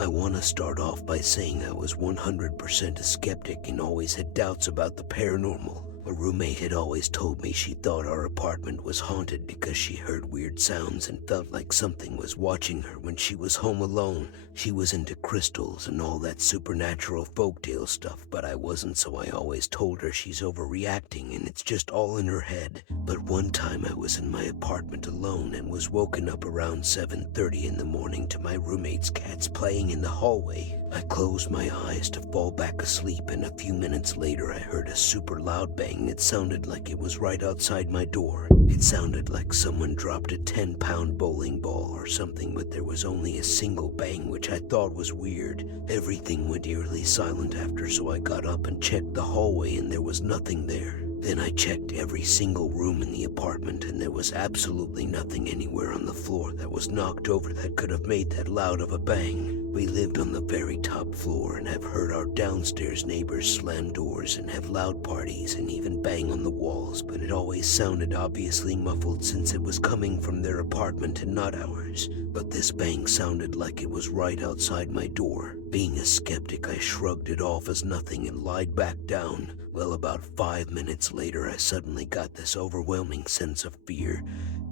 I want to start off by saying I was 100% a skeptic and always had doubts about the paranormal. A roommate had always told me she thought our apartment was haunted because she heard weird sounds and felt like something was watching her when she was home alone. She was into crystals and all that supernatural folktale stuff, but I wasn't, so I always told her she's overreacting and it's just all in her head. But one time I was in my apartment alone and was woken up around 7:30 in the morning to my roommate's cats playing in the hallway. I closed my eyes to fall back asleep, and a few minutes later I heard a super loud bang. It sounded like it was right outside my door. It sounded like someone dropped a 10-pound bowling ball or something, but there was only a single bang, which I thought was weird. Everything went eerily silent after, so I got up and checked the hallway and there was nothing there. Then I checked every single room in the apartment and there was absolutely nothing anywhere on the floor that was knocked over that could have made that loud of a bang. We lived on the very top floor and have heard our downstairs neighbors slam doors and have loud parties and even bang on the walls, but it always sounded obviously muffled since it was coming from their apartment and not ours. But this bang sounded like it was right outside my door. Being a skeptic, I shrugged it off as nothing and lied back down. Well, about 5 minutes later, I suddenly got this overwhelming sense of fear,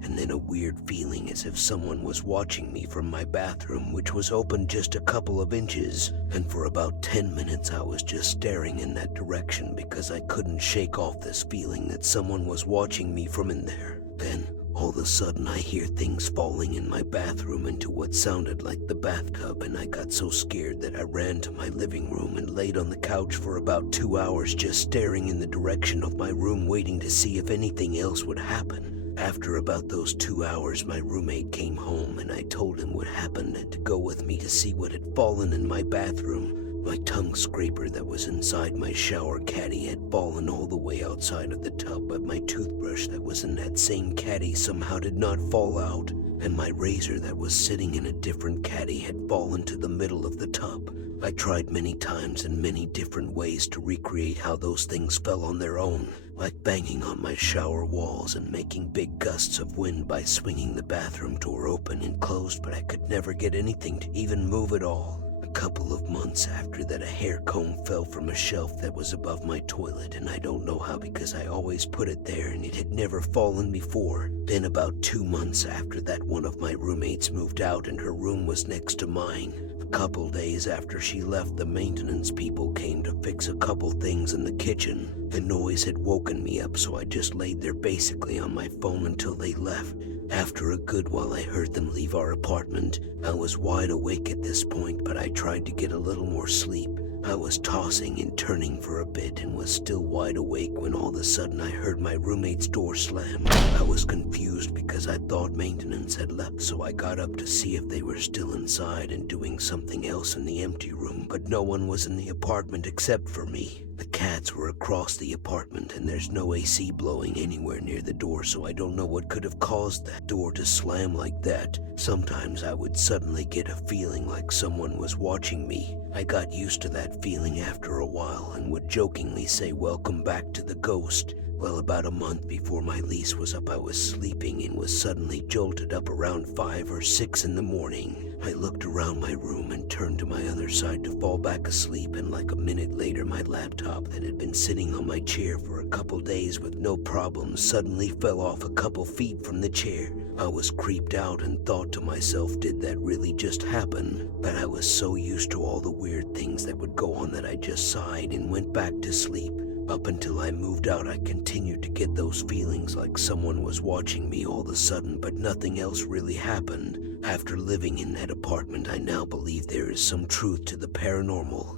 and then a weird feeling as if someone was watching me from my bathroom, which was open just a couple of inches. And for about 10 minutes, I was just staring in that direction because I couldn't shake off this feeling that someone was watching me from in there. Then, all of a sudden, I hear things falling in my bathroom into what sounded like the bathtub, and I got so scared that I ran to my living room and laid on the couch for about 2 hours just staring in the direction of my room, waiting to see if anything else would happen. After about those 2 hours, my roommate came home and I told him what happened and to go with me to see what had fallen in my bathroom. My tongue scraper that was inside my shower caddy had fallen all the way outside of the tub, but my toothbrush that was in that same caddy somehow did not fall out, and my razor that was sitting in a different caddy had fallen to the middle of the tub. I tried many times in many different ways to recreate how those things fell on their own, like banging on my shower walls and making big gusts of wind by swinging the bathroom door open and closed, but I could never get anything to even move at all. A couple of months after that, a hair comb fell from a shelf that was above my toilet, and I don't know how because I always put it there and it had never fallen before. Then about 2 months after that, one of my roommates moved out and her room was next to mine. A couple days after she left, the maintenance people came to fix a couple things in the kitchen. The noise had woken me up, so I just laid there basically on my phone until they left. After a good while, I heard them leave our apartment. I was wide awake at this point, but I tried to get a little more sleep. I was tossing and turning for a bit and was still wide awake when all of a sudden I heard my roommate's door slam. I was confused because I thought maintenance had left, so I got up to see if they were still inside and doing something else in the empty room, but no one was in the apartment except for me. The cats were across the apartment and there's no AC blowing anywhere near the door, so I don't know what could have caused that door to slam like that. Sometimes I would suddenly get a feeling like someone was watching me. I got used to that feeling after a while and would jokingly say, "Welcome back to the ghost." Well, about a month before my lease was up, I was sleeping and was suddenly jolted up around 5 or 6 in the morning. I looked around my room and turned to my other side to fall back asleep, and like a minute later, my laptop that had been sitting on my chair for a couple days with no problems suddenly fell off a couple feet from the chair. I was creeped out and thought to myself, did that really just happen? But I was so used to all the weird things that would go on that I just sighed and went back to sleep. Up until I moved out, I continued to get those feelings like someone was watching me all of a sudden, but nothing else really happened. After living in that apartment, I now believe there is some truth to the paranormal.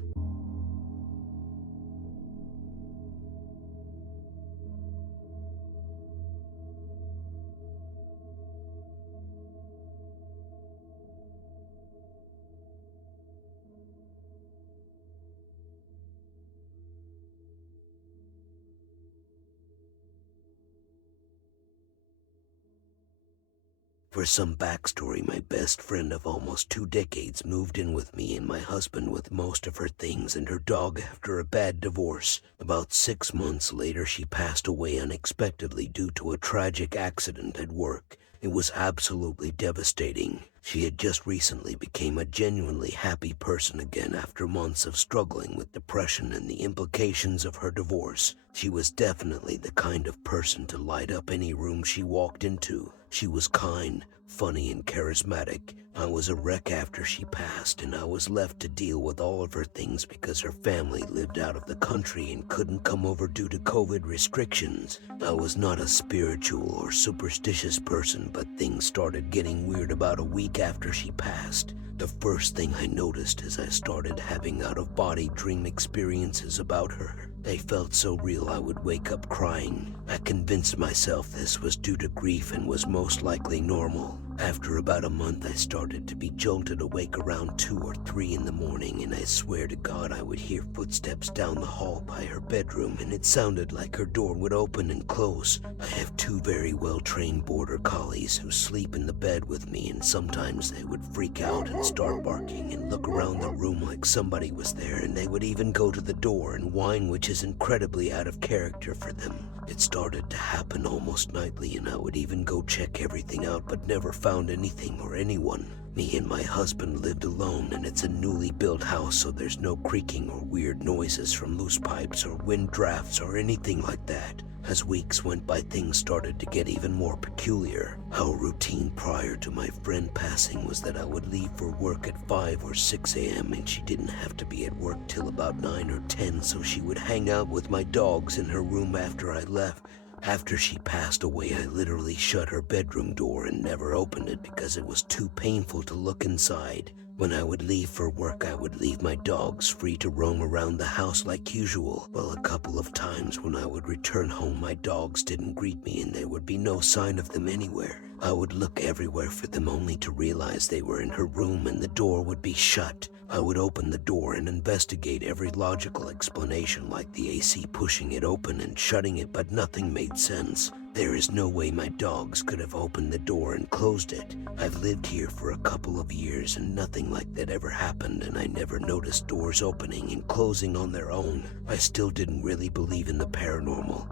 For some backstory, my best friend of almost 2 decades moved in with me and my husband with most of her things and her dog after a bad divorce. About 6 months later, she passed away unexpectedly due to a tragic accident at work. It was absolutely devastating. She had just recently become a genuinely happy person again after months of struggling with depression and the implications of her divorce. She was definitely the kind of person to light up any room she walked into. She was kind, funny, and charismatic. I was a wreck after she passed, and I was left to deal with all of her things because her family lived out of the country and couldn't come over due to COVID restrictions. I was not a spiritual or superstitious person, but things started getting weird about a week after she passed. The first thing I noticed is I started having out-of-body dream experiences about her. They felt so real I would wake up crying. I convinced myself this was due to grief and was most likely normal. After about a month, I started to be jolted awake around 2 or 3 in the morning, and I swear to God I would hear footsteps down the hall by her bedroom, and it sounded like her door would open and close. I have 2 very well-trained border collies who sleep in the bed with me, and sometimes they would freak out and start barking and look around the room like somebody was there, and they would even go to the door and whine, which is incredibly out of character for them. It started to happen almost nightly, and I would even go check everything out but never found anything or anyone. Me and my husband lived alone, and it's a newly built house, so there's no creaking or weird noises from loose pipes or wind drafts or anything like that. As weeks went by, things started to get even more peculiar. Our routine prior to my friend passing was that I would leave for work at 5 or 6 a.m. and she didn't have to be at work till about 9 or 10, so she would hang out with my dogs in her room after I left. After she passed away, I literally shut her bedroom door and never opened it because it was too painful to look inside. When I would leave for work, I would leave my dogs free to roam around the house like usual. Well, a couple of times when I would return home, my dogs didn't greet me and there would be no sign of them anywhere. I would look everywhere for them only to realize they were in her room and the door would be shut. I would open the door and investigate every logical explanation, like the AC pushing it open and shutting it, but nothing made sense. There is no way my dogs could have opened the door and closed it. I've lived here for a couple of years and nothing like that ever happened, and I never noticed doors opening and closing on their own. I still didn't really believe in the paranormal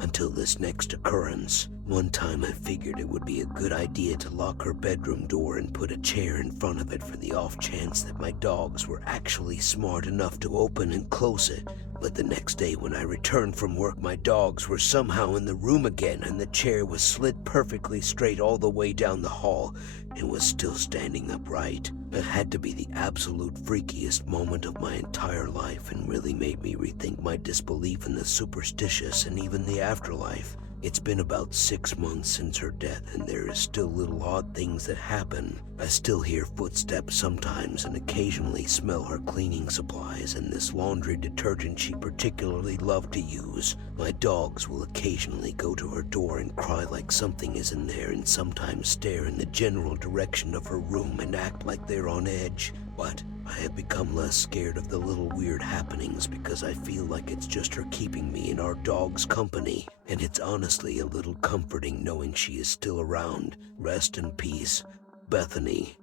until this next occurrence. One time I figured it would be a good idea to lock her bedroom door and put a chair in front of it for the off chance that my dogs were actually smart enough to open and close it. But the next day when I returned from work, my dogs were somehow in the room again, and the chair was slid perfectly straight all the way down the hall and was still standing upright. It had to be the absolute freakiest moment of my entire life and really made me rethink my disbelief in the superstitious and even the afterlife. It's been about 6 months since her death, and there is still little odd things that happen. I still hear footsteps sometimes and occasionally smell her cleaning supplies and this laundry detergent she particularly loved to use. My dogs will occasionally go to her door and cry like something is in there, and sometimes stare in the general direction of her room and act like they're on edge. But I have become less scared of the little weird happenings because I feel like it's just her keeping me in our dog's company, and it's honestly a little comforting knowing she is still around. Rest in peace, Bethany.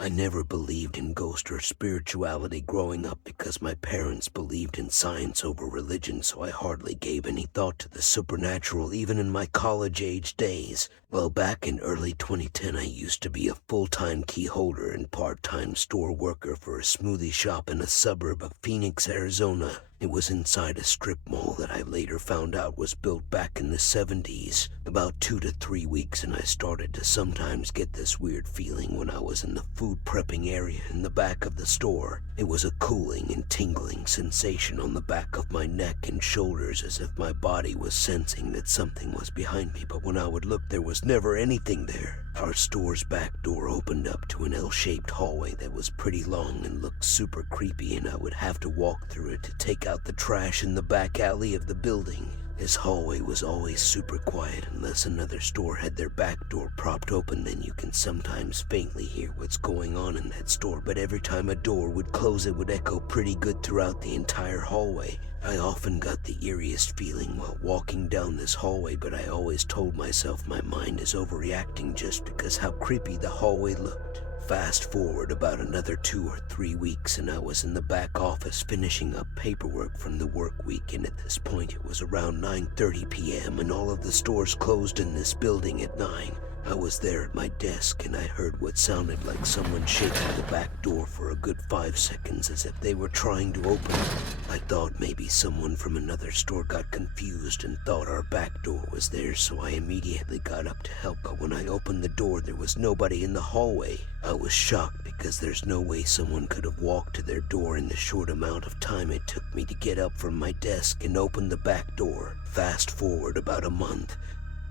I never believed in ghost or spirituality growing up because my parents believed in science over religion, so I hardly gave any thought to the supernatural even in my college-age days. Well, back in early 2010, I used to be a full-time key holder and part-time store worker for a smoothie shop in a suburb of Phoenix, Arizona. It was inside a strip mall that I later found out was built back in the 70s. About 2 to 3 weeks, and I started to sometimes get this weird feeling when I was in the food prepping area in the back of the store. It was a cooling and tingling sensation on the back of my neck and shoulders, as if my body was sensing that something was behind me, but when I would look, there was never anything there. Our store's back door opened up to an L-shaped hallway that was pretty long and looked super creepy, and I would have to walk through it to take out the trash in the back alley of the building. This hallway was always super quiet unless another store had their back door propped open. Then you can sometimes faintly hear what's going on in that store, but every time a door would close, it would echo pretty good throughout the entire hallway. I often got the eeriest feeling while walking down this hallway, but I always told myself my mind is overreacting just because how creepy the hallway looked. Fast forward about another 2 or 3 weeks and I was in the back office finishing up paperwork from the work week, and at this point it was around 9:30 p.m. and all of the stores closed in this building at 9. I was there at my desk and I heard what sounded like someone shaking the back door for a good 5 seconds as if they were trying to open it. I thought maybe someone from another store got confused and thought our back door was theirs, so I immediately got up to help, but when I opened the door there was nobody in the hallway. I was shocked because there's no way someone could have walked to their door in the short amount of time it took me to get up from my desk and open the back door. Fast forward about a month,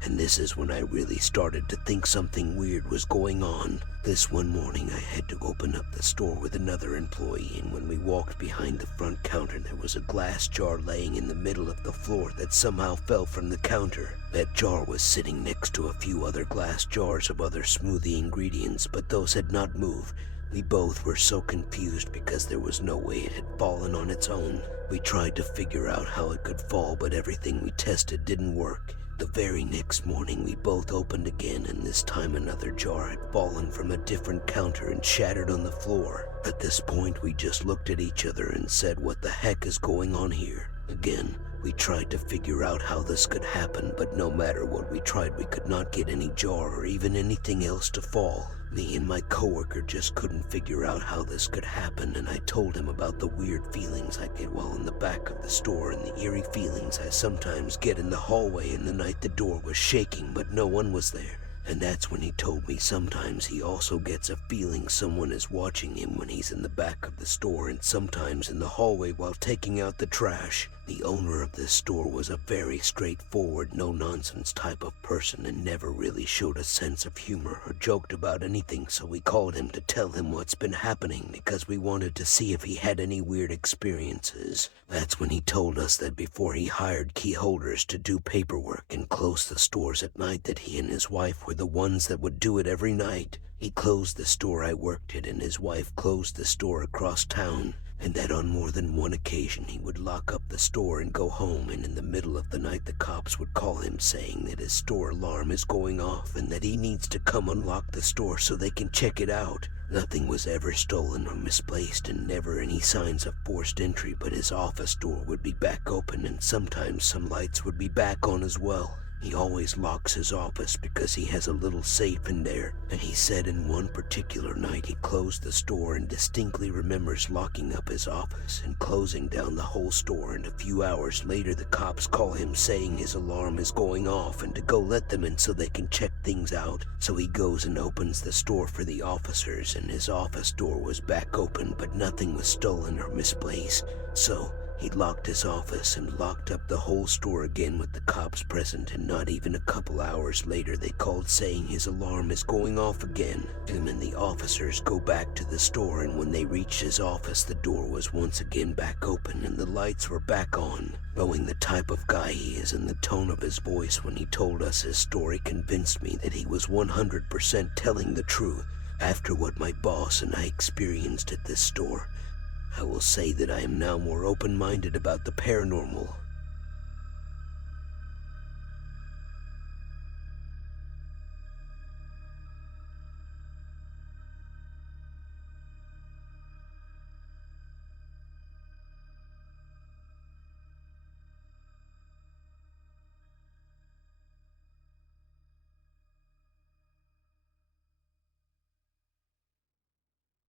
and this is when I really started to think something weird was going on. This one morning I had to open up the store with another employee, and when we walked behind the front counter there was a glass jar laying in the middle of the floor that somehow fell from the counter. That jar was sitting next to a few other glass jars of other smoothie ingredients, but those had not moved. We both were so confused because there was no way it had fallen on its own. We tried to figure out how it could fall, but everything we tested didn't work. The very next morning we both opened again, and this time another jar had fallen from a different counter and shattered on the floor. At this point we just looked at each other and said, "What the heck is going on here?" Again, we tried to figure out how this could happen, but no matter what we tried we could not get any jar or even anything else to fall. Me and my coworker just couldn't figure out how this could happen, and I told him about the weird feelings I get while in the back of the store and the eerie feelings I sometimes get in the hallway in the night the door was shaking but no one was there. And that's when he told me sometimes he also gets a feeling someone is watching him when he's in the back of the store and sometimes in the hallway while taking out the trash. The owner of this store was a very straightforward, no-nonsense type of person and never really showed a sense of humor or joked about anything, so we called him to tell him what's been happening because we wanted to see if he had any weird experiences. That's when he told us that before he hired key holders to do paperwork and close the stores at night, that he and his wife were the ones that would do it every night. He closed the store I worked at and his wife closed the store across town, and that on more than one occasion he would lock up the store and go home, and in the middle of the night the cops would call him saying that his store alarm is going off and that he needs to come unlock the store so they can check it out. Nothing was ever stolen or misplaced and never any signs of forced entry, but his office door would be back open and sometimes some lights would be back on as well. He always locks his office because he has a little safe in there, and he said in one particular night he closed the store and distinctly remembers locking up his office and closing down the whole store, and a few hours later the cops call him saying his alarm is going off and to go let them in so they can check things out. So he goes and opens the store for the officers, and his office door was back open but nothing was stolen or misplaced. So he locked his office and locked up the whole store again with the cops present, and not even a couple hours later they called saying his alarm is going off again. Him and the officers go back to the store, and when they reached his office the door was once again back open and the lights were back on. Knowing the type of guy he is and the tone of his voice when he told us his story convinced me that he was 100% telling the truth. After what my boss and I experienced at this store, I will say that I am now more open-minded about the paranormal.